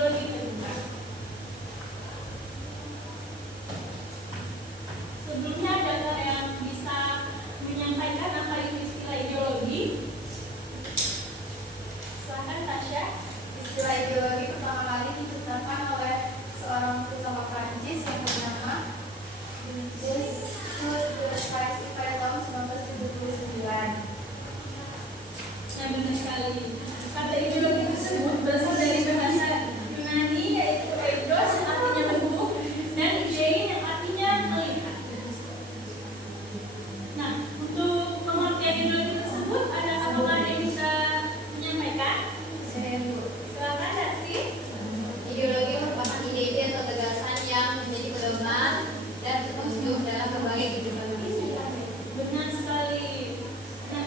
ideologi terbuka. Sebelumnya ada yang bisa menyampaikan apa itu istilah ideologi? Silahkan Tasya. Istilah ideologi pertama kali diciptakan oleh seorang filsuf Prancis yang bernama Jules Paris pada tahun 1979. Nah, benar sekali. Kata ideologi tersebut berasal dari bahasa Yunani yaitu eidos yang artinya bentuk dan idein yang artinya melihat. Nah, untuk pengertian ideologi tersebut apakah ada yang bisa menyampaikan? Silakan Darsi. Ideologi merupakan ide-ide atau gagasan yang menjadi pedoman dan terus hidup dalam berbagai kehidupan manusia. Benar sekali. Nah,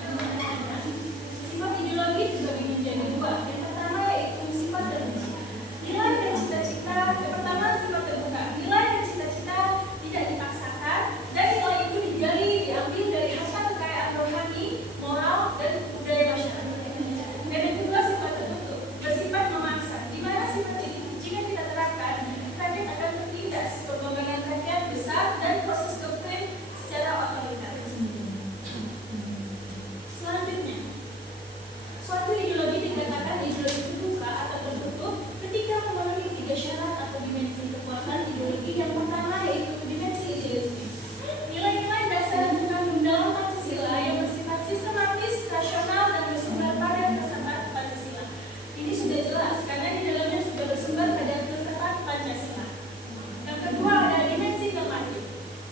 sifat ideologi dibagi menjadi dua. Yang pertama yaitu sifat terbuka. Nilai dan cita-cita. Yang pertama sifat terbuka. Nilai dan cita-cita tidak dipaksakan dan nilai itu diambil dari harta kekayaan rohani, moral dan budaya masyarakat. Dan yang kedua sifat tertutup, bersifat memaksa. Di mana sifat ini jika kita terapkan, rakyat akan tertindas, perkembangan rakyat besar dan proses doktrin secara otoriter. Selanjutnya, suatu ideologi dikatakan ideologi terbuka atau tertutup ketika memenuhi 3 syarat atau dimensi kekuatan ideologi. Yang pertama yaitu dimensi idealisme. Nilai-nilai dasar yang terkandung dalam Pancasila yang bersifat sistematis, rasional, dan bersumber pada filsafat Pancasila. Ini sudah jelas karena di dalamnya sudah bersumber pada filsafat Pancasila. Yang kedua ada dimensi normatif.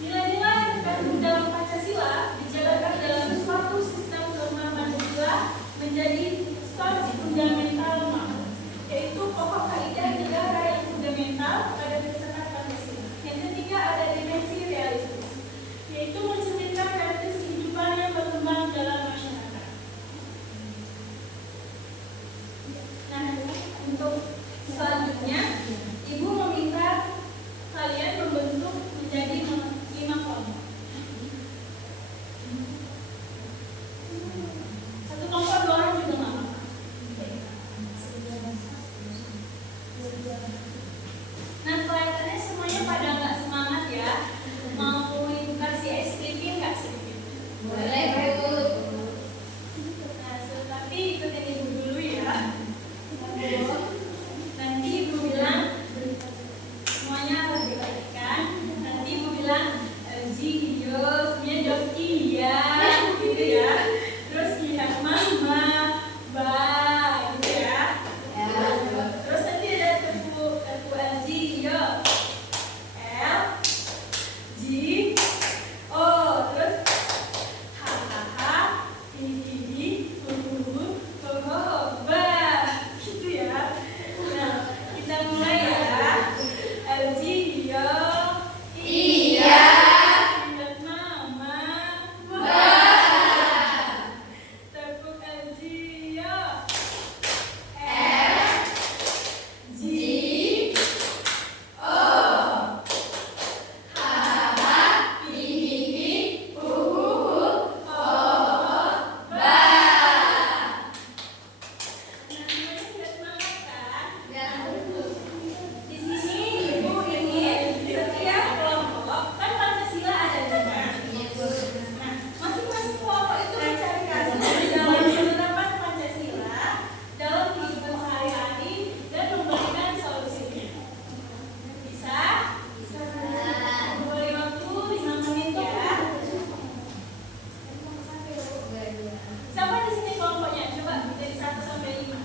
Nilai-nilai yang terkandung dalam Pancasila dijalankan dalam suatu sistem norma Pancasila menjadi suatu fundamental norma, yaitu pokok kaidah negara yang fundamental pada filsafat Pancasila. Yang ketiga ada dimensi realistis, yaitu mencerminkan realitas kehidupan yang berkembang dalam masyarakat. Nah, untuk selanjutnya, Ibu meminta kalian membentuk menjadi 5 kelompok. Satu kelompok 2 orang juga nggak apa-apa. Nah, kelihatannya semuanya pada nggak semangat ya. Mau Ibu kasih SPP nggak sih? Boleh, Bu. Nah, tapi ikutin Ibu dulu ya. Nanti Ibu bilang semuanya harus diperhatikan. Nanti Ibu bilang Gio, semuanya jawab iya, gitu ya. Terus lihat mama, ba, gitu ya. Terus nanti ada terpu LG, yo, L, G, O, terus hahaha, ini, ba, gitu ya. Nah, kita mulai ya. LG, yo, Iya. lihat mama, Ba. tepuk LG, yo, L, G, O. Hahaha, hihihi, huhuhu, hohoho, ba. Nah, semuanya sudah semangat kan? Dan Di sini Ibu ingin setiap kelompok kan Pancasila ada 5. Nah, masing-masing kelompok itu mencari kasus dalam penerapan Pancasila dalam kehidupan sehari-hari dan memberikan solusinya. Bisa? Boleh waktu 5 menit ya. Siapa di sini kelompoknya? Coba dari 1 sampai 5.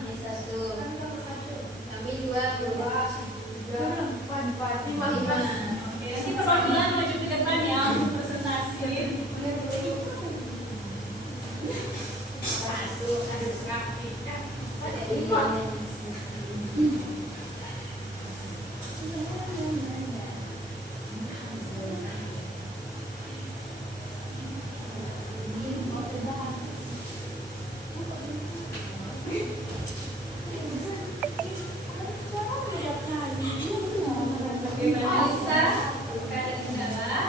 kami 2, 4, 5. Oke, nanti perwakilan maju ke depan ya untuk presentasi. Bagaimana bisa? Bukan ada kendala.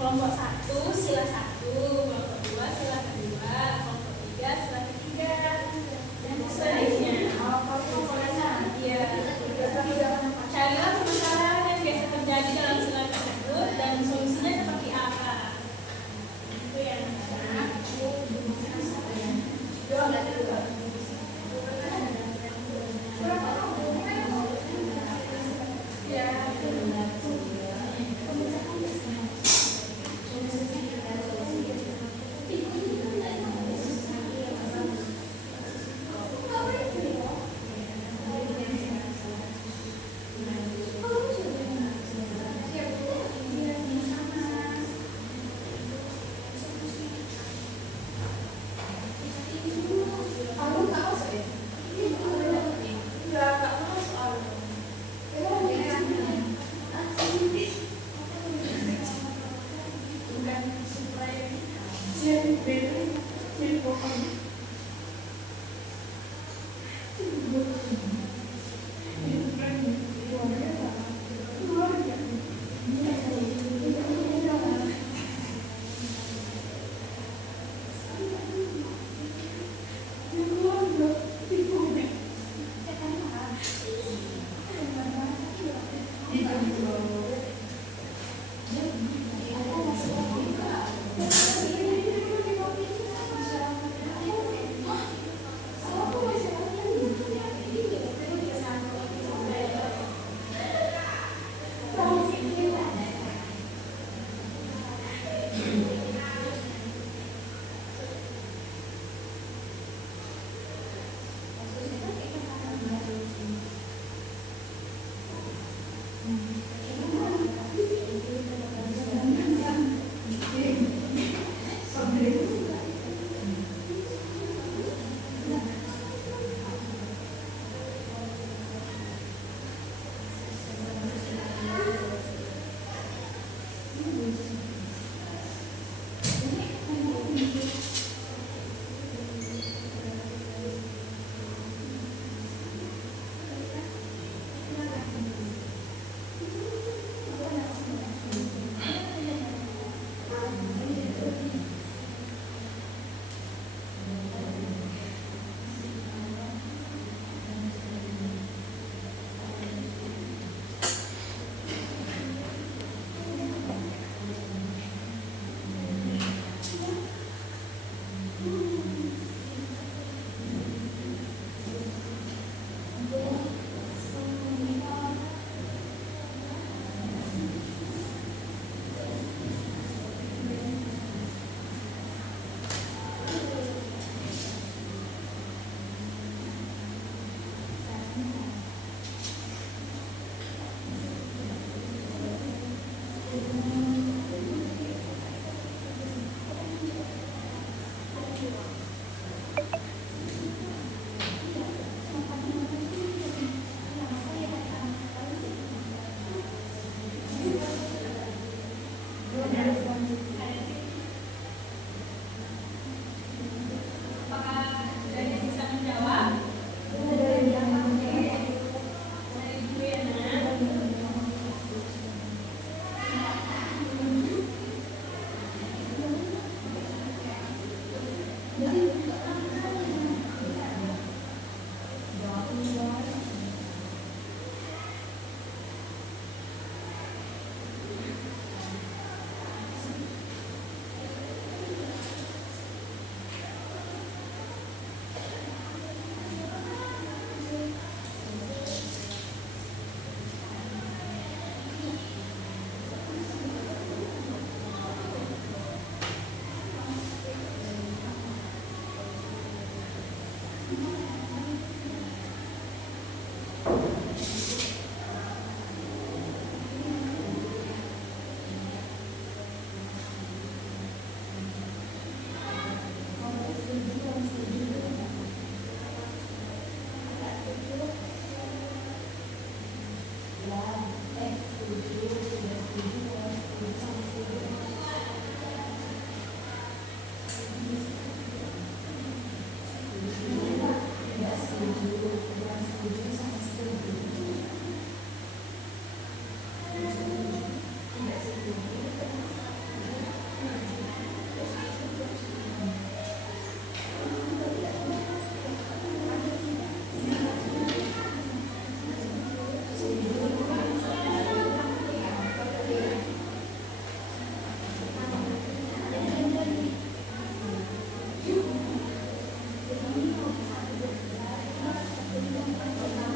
Kelompok 1 sila 1, kelompok 2 sila kedua, kelompok 3 sila ketiga, dan selanjutnya. Iya. Carilah permasalahan yang biasa terjadi dalam sila tersebut dan solusinya seperti apa. Itu ya.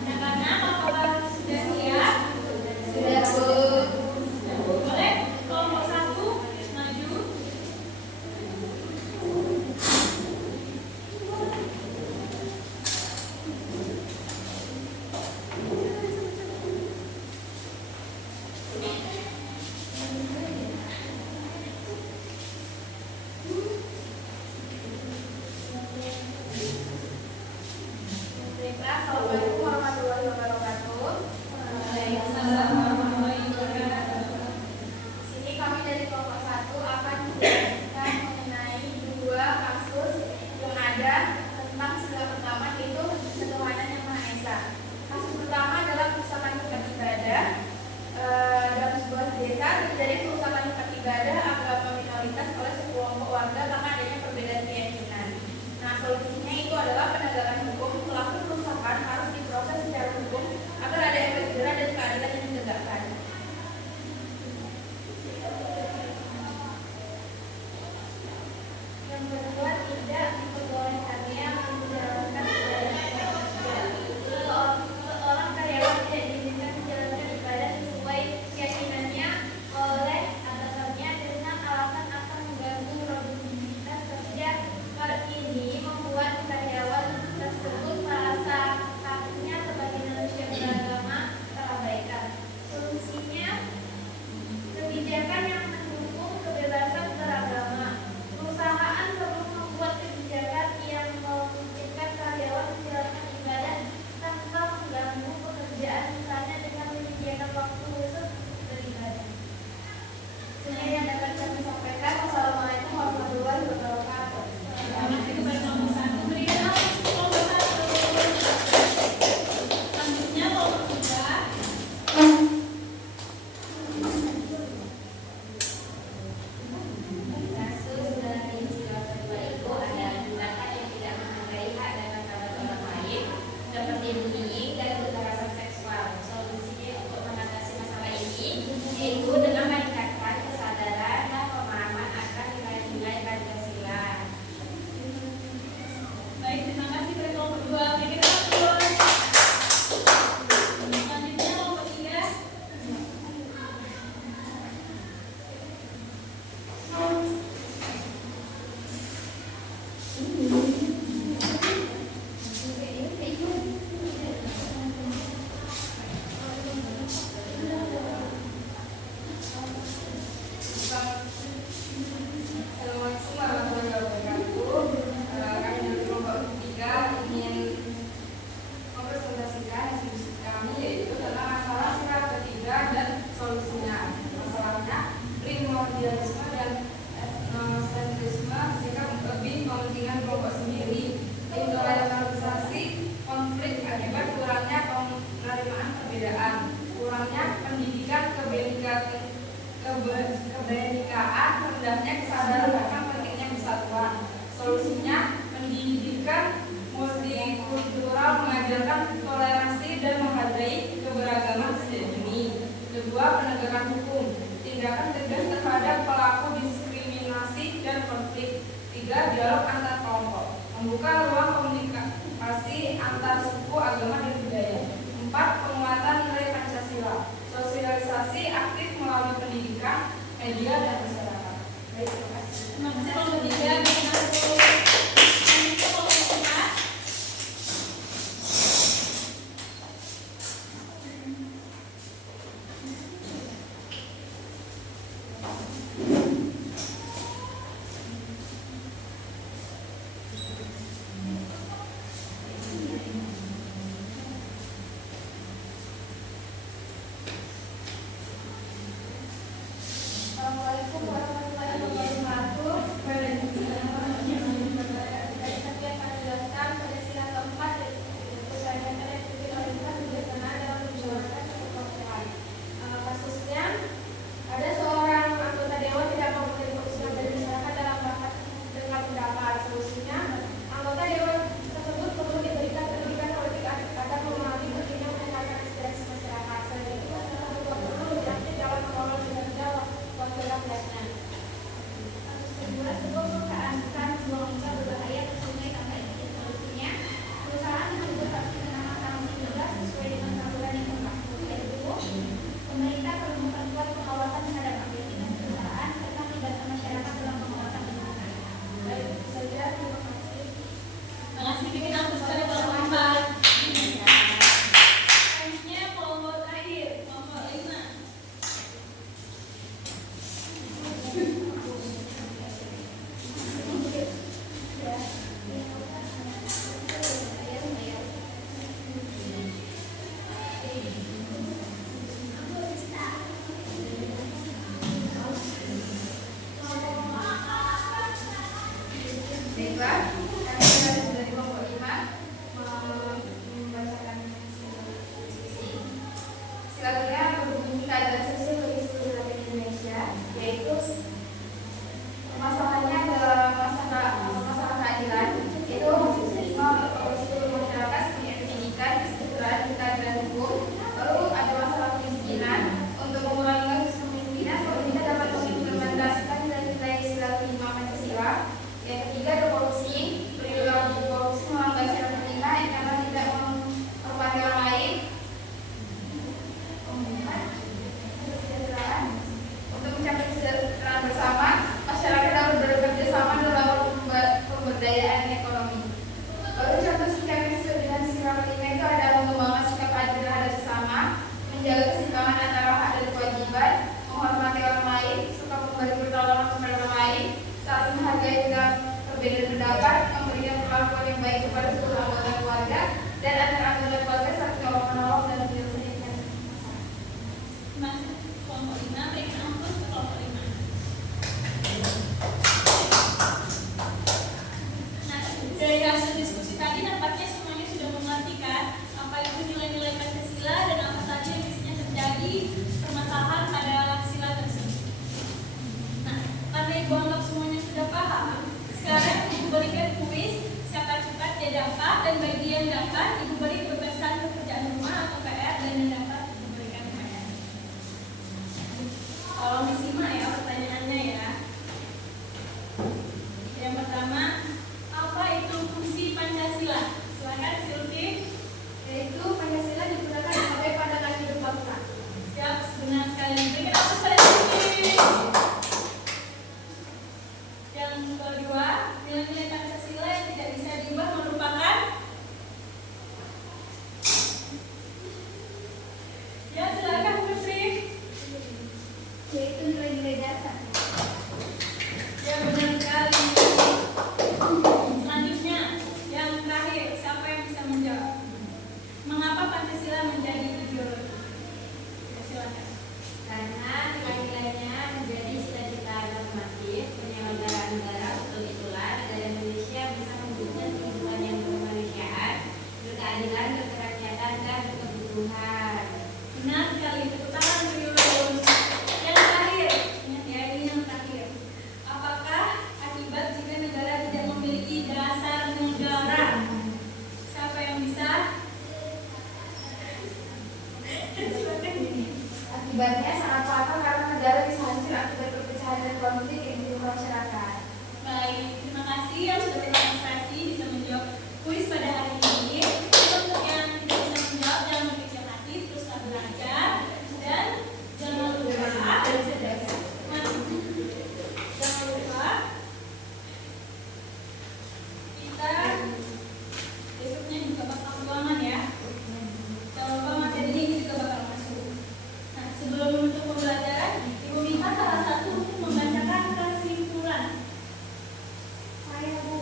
Anak-anak, apakah sudah siap? Sudah, Bu. Boleh kelompok 1 maju. Baiklah, Assalamualaikum warahmatullahi wabarakatuh. Waalaikumsalam warahmatullahi wabarakatuh. Di sini kami dari kelompok 1 akan menjelaskan mengenai dua kasus yang ada tentang segala pertama, yaitu ketuhanan yang Maha Esa. Kasus pertama adalah kerusakan tempat ibadah. Dalam sebuah desa terjadi kerusakan tempat ibadah agama minoritas oleh sekelompok warga karena adanya perbedaan keyakinan. Nah, solusinya itu adalah penegakan hukum. Pelaku kerusakan harus diproses secara hukum agar ada efek jerah dan keadilan yang ditegakkan. Yang kedua, tidak diperbolehkannya menjalankan ibadah. Seorang karyawan tidak diizinkan menjalankan ibadah sesuai keyakinannya oleh atasannya dengan alasan akan mengganggu produktivitas kerja. Hal ini membuat karyawan tersebut merasa haknya sebagai manusia beragama terabaikan. Solusinya, kebijakan yang mendukung kebebasan beragama. Perusahaan perlu membuat kebijakan yang memungkinkan karyawan menjalankan ibadah tanpa mengganggu pekerjaan, misalnya dengan menyediakan waktu khusus beribadah. Sekian yang dapat kami sampaikan. Wassalamualaikum warahmatullahi wabarakatuh. Terima kasih kepada kelompok 1. Berikan kelompok 1. Selanjutnya kelompok 3. Kasus dari sila kedua itu ada tindakan yang tidak menghargai hak dan martabat orang lain, seperti bullying dan kekerasan seksual. Solusinya untuk mengatasi masalah ini yaitu dengan meningkatkan kesadaran dan pemahaman akan nilai-nilai Pancasila. Baik, terima kasih kepada kelompok 2. Berikan aplaus. Selanjutnya kelompok 3. Assalamualaikum warahmatullahi wabarakatuh. Kami dari kelompok 3 ingin mempresentasikan hasil diskusi kami, yaitu tentang masalah sila ketiga dan solusinya. Masalahnya primordialisme dan etnosentrisme sikap lebih kepentingan kelompok sendiri, intoleransi konflik akibat kurangnya penerimaan perbedaan, kurangnya pendidikan kebenekaan, rendahnya kesadaran akan pentingnya persatuan. Solusinya, pendidikan multikultural mengajarkan toleransi dan menghargai keberagaman sejak dini. Kedua, penegakan hukum, tindakan tegas terhadap pelaku diskriminasi dan konflik. Tiga, dialog antar kelompok, membuka ruang komunikasi antar suku, agama, dan budaya. Empat, penguatan nilai Pancasila, sosialisasi aktif melalui pendidikan, media, dan masyarakat. Baik, terima kasih. Terima kasih kelompok 3. Berikan aplaus. Selanjutnya kelompok 4. kelompok 5, berikan ampus ke kelompok 5. Nah, dari hasil diskusi tadi nampaknya semuanya sudah mengerti kan apa itu nilai-nilai Pancasila dan apa saja yang biasanya terjadi permasalahan pada sila tersebut. Nah, karena Ibu anggap semuanya sudah paham, sekarang Ibu berikan kuis siapa cepat dia dapat, dan bagi yang dapat Ibu beri bebasan pekerjaan rumah atau PR, dan yang dapat Ibu berikan PR. Tolong disimak ya pertanyaannya ya. Yang pertama, apa itu fungsi Pancasila? Silakan Silvi. Yaitu Pancasila digunakan sebagai pandangan hidup bangsa. Siap, benar sekali. Berikan aplaus pada Silvi. Yang kedua, nilai-nilai Pancasila yang tidak bisa diubah merupakan. Ya, silakan Putri. Yaitu nilai-nilai dasar. Ya, benar sekali. Selanjutnya, yang terakhir, siapa yang bisa menjawab? Mengapa Pancasila menjadi ideologi? Ya, silakan. Karena nilai-nilainya menjadi cita-cita normatif penyelenggaraan negara. Untuk itulah negara Indonesia bisa mewujudkan kehidupan yang berkemanusiaan, berkeadilan, berkerakyatan, dan berkebutuhan. Benar sekali, tepuk tangan untuk Yulun. Yang terakhir, ingat ya, ini yang terakhir. Apakah akibat jika negara tidak memiliki dasar negara? Siapa yang bisa? Silakan. Akibatnya sangat fatal karena negara bisa hancur akibat perpecahan dan konflik yang di masyarakat. Baik, terima kasih yang sudah berpartisipasi bisa menjawab kuis pada hari ini. Untuk yang tidak bisa menjawab, jangan berkecil hati, teruslah belajar dan jangan lupa. Jangan lupa kita besoknya juga bakal keuangan ya. Jangan lupa materi ini juga bakal masuk. Nah, sebelum menutup pembelajaran, Ibu minta salah satu untuk membacakan kesimpulan. Saya Bu.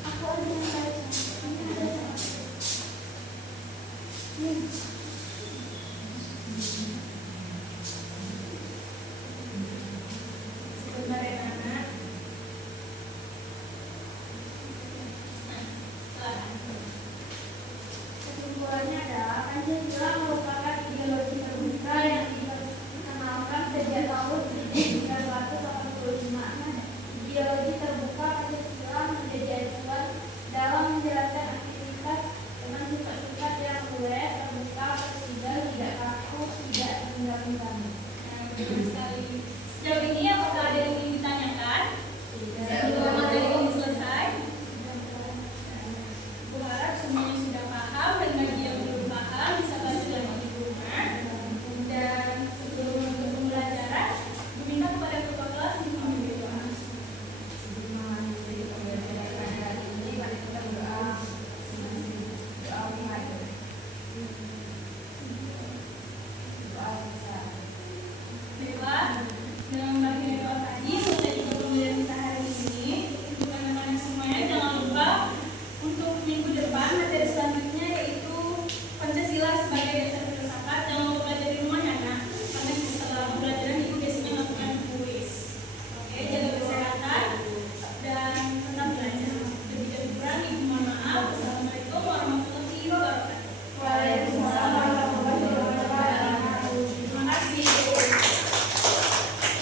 Aku ada yang baca. Ini ada. Sebentar ya anak. Nah, silakan. Kesimpulannya adalah Pancasila merupakan ideologi terbuka yang dikenalkan sejak tahun 1945. Ideologi terbuka Pancasila menjadi acuan dalam menjalankan aktivitas dengan sifat-sifat yang luas, terbuka, fleksibel, tidak kaku, tidak tunggal-tunggal. Nah, betul sekali. Sejauh ini apakah ada yang ingin ditanyakan? Sebelum materi ini selesai, aku harap semuanya sudah paham, dan bagi yang belum paham bisa baca lagi di rumah. Dan sebelum menutup pembelajaran, meminta kepada ketua kelas untuk memberi doa. Baiklah, dengan memberi doa tadi, selesai juga pembelajaran kita hari ini. Untuk anak-anak semuanya, jangan lupa untuk minggu depan materi selanjutnya yaitu Pancasila sebagai